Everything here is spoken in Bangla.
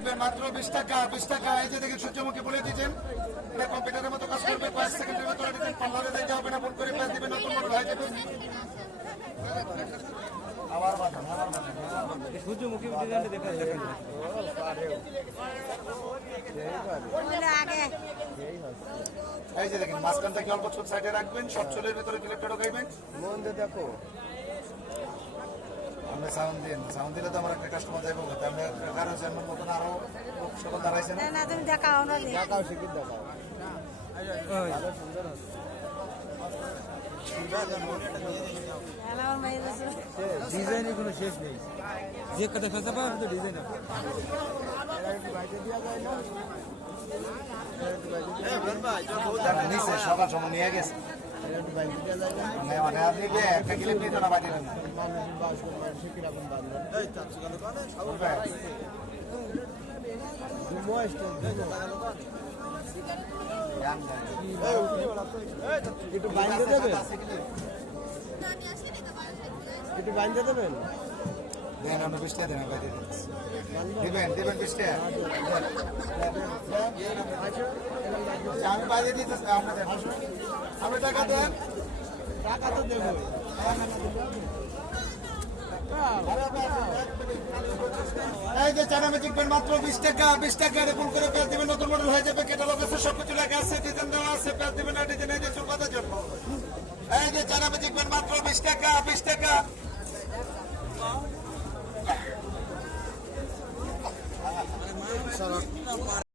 দেখবেন মাত্র 20 টাকা 20 টাকা। এই যে দেখেন সূর্যমুখী বলে দিয়েছেন, এটা কম্পিউটারের মতো কাজ করবে, কয়েক সেকেন্ডের ভেতরে দিবেন, পার্লারে যাইতে হবে না, ফোন করে প্যাস দিবেন, নতুন মডেল হয়ে যাবে। আবার বাঁধান, সূর্যমুখী ডিজাইনটা দেখেন দেখেন এই যে দেখেন মাঝখান থেকে অল্প ছোট সাইডে রাখবেন, সব চুলের ভিতরে ক্লিপটা ঢোকাইবেন। মন দিয়ে দেখো, আমরা সাউন্ড দিন, সাউন্ড দিলে তো আমার একটা কাস্টমার যাইব, আমরা কারো যেমন মতন আরো সকল দাঁড়াইছেন। না তুমি দেখাও না, দেখাও শিখিয়ে দেখাও, ভালো সুন্দর হচ্ছে। ডিজাইনের কোনো শেষ নেই, যে কথা ফেসা পাওয়া তো ডিজাইন নিচে সবার সময় নিয়ে গেছে, মানে আপনি একটা ক্লিপ নিতে না বাজিলেন না। একটু বাইন্দে দেবেন, একটু বাইন্দে দেবেন, দেন আমরা 20 টাকা দেন, বাইরে দিবেন দিবেন 20 টাকা। আমি বাইরে দিতে আপনাদের আপনি টাকা দেন, টাকা তো দেবো। এই যে চানা ম্যাজিক পেন মাত্র 20 টাকা 20 টাকা। রেফোন করে প্যাস দিবেন, নতুন মডেল হয়ে যাবে, ক্যাটালগ আছে, সবকিছু লেখা আছে, ডিজাইন দেওয়া আছে, প্যাস দিবেন না ডিজাইন এই যে চুল বাঁধার জন্য। এই যে চানা ম্যাজিক পেন মাত্র 20 টাকা 20 টাকা।